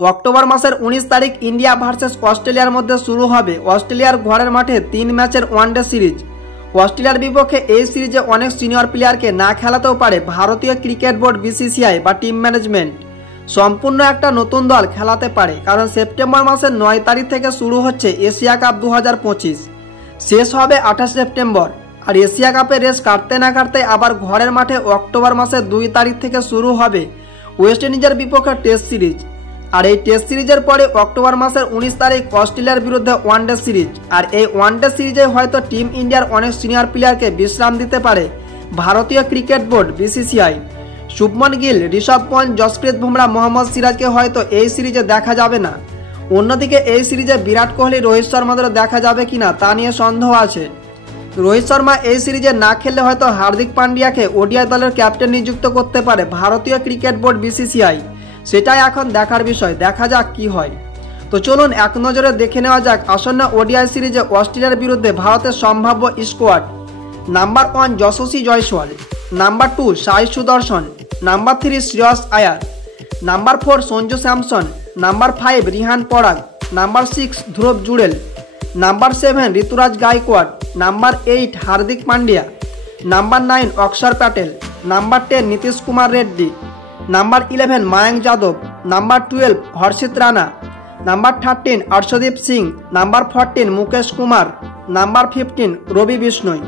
October মাসের 19 তারিখ India versus অস্ট্রেলিয়ার মধ্যে শুরু হবে অস্ট্রেলিয়ার ঘরের মাঠে 3 ম্যাচের ওয়ানডে সিরিজ। অস্ট্রেলিয়ার বিপক্ষে এই সিরিজে অনেক সিনিয়র প্লেয়ারকে না খেলাতেও পারে ভারতীয় ক্রিকেট বোর্ড বিসিসিআই বা টিম ম্যানেজমেন্ট। সম্পূর্ণ একটা নতুন দল খেলাতে পারে, কারণ সেপ্টেম্বর মাসের 9 তারিখ থেকে শুরু হচ্ছে এশিয়া কাপ 2025, শেষ হবে 28 সেপ্টেম্বর। আর এশিয়া কাপের রেস কাটতে না কাটতে আবার ঘরের মাঠে অক্টোবর মাসের 2 তারিখ থেকে শুরু হবে ওয়েস্ট ইন্ডিজের বিপক্ষে টেস্ট সিরিজ। আর এই টেস্ট সিরিজের পরে অক্টোবর মাসের 19 তারিখ অস্ট্রেলিয়ার বিরুদ্ধে ওয়ানডে সিরিজ। আর এই ওয়ানডে সিরিজে হয়তো টিম ইন্ডিয়ার অনেক সিনিয়র প্লেয়ারকে বিশ্রাম দিতে পারে ভারতীয় cricket board BCCI. Shubman Gill, Rishabh Pant, Jasprit Bumrah, Mohammed সিরাজকে হয়তো এই সিরিজে দেখা যাবে না। অন্যদিকে এই সিরিজে বিরাট কোহলি, রোহিত শর্মাদেরও দেখা যাবে কিনা তা নিয়ে সন্দেহ আছে। রোহিত শর্মা এই সিরিজে না খেললে হয়তো হার্দিক পান্ডিয়াকে ওডিআই দলের ক্যাপ্টেন নিযুক্ত করতে পারে ভারতীয় ক্রিকেট বোর্ড বিসিসিআই। সেটাই এখন দেখার বিষয়, দেখা যাক কি হয়। তো চলুন এক নজরে দেখে নেওয়া যাক আসন্ন ওডিআই সিরিজে অস্ট্রেলিয়ার বিরুদ্ধে ভারতের সম্ভাব্য squad. Number 1 Yashasvi Jaiswal, number 2 Sai Sudharsan, number 3 Shreyas Iyer, number 4 Sanju Samson, number 5 Riyan Parag, number 6 Dhruv Jurel, number 7 Ruturaj Gaikwad, number 8 Hardik Pandya, number 9 Axar Patel, number 10 Nitish Kumar Reddy, number 11 Mayank Yadav, number 12 Harshit Rana, number 13 Arshdeep Singh, number 14 Mukesh Kumar, number 15 Ravi Bishnoi.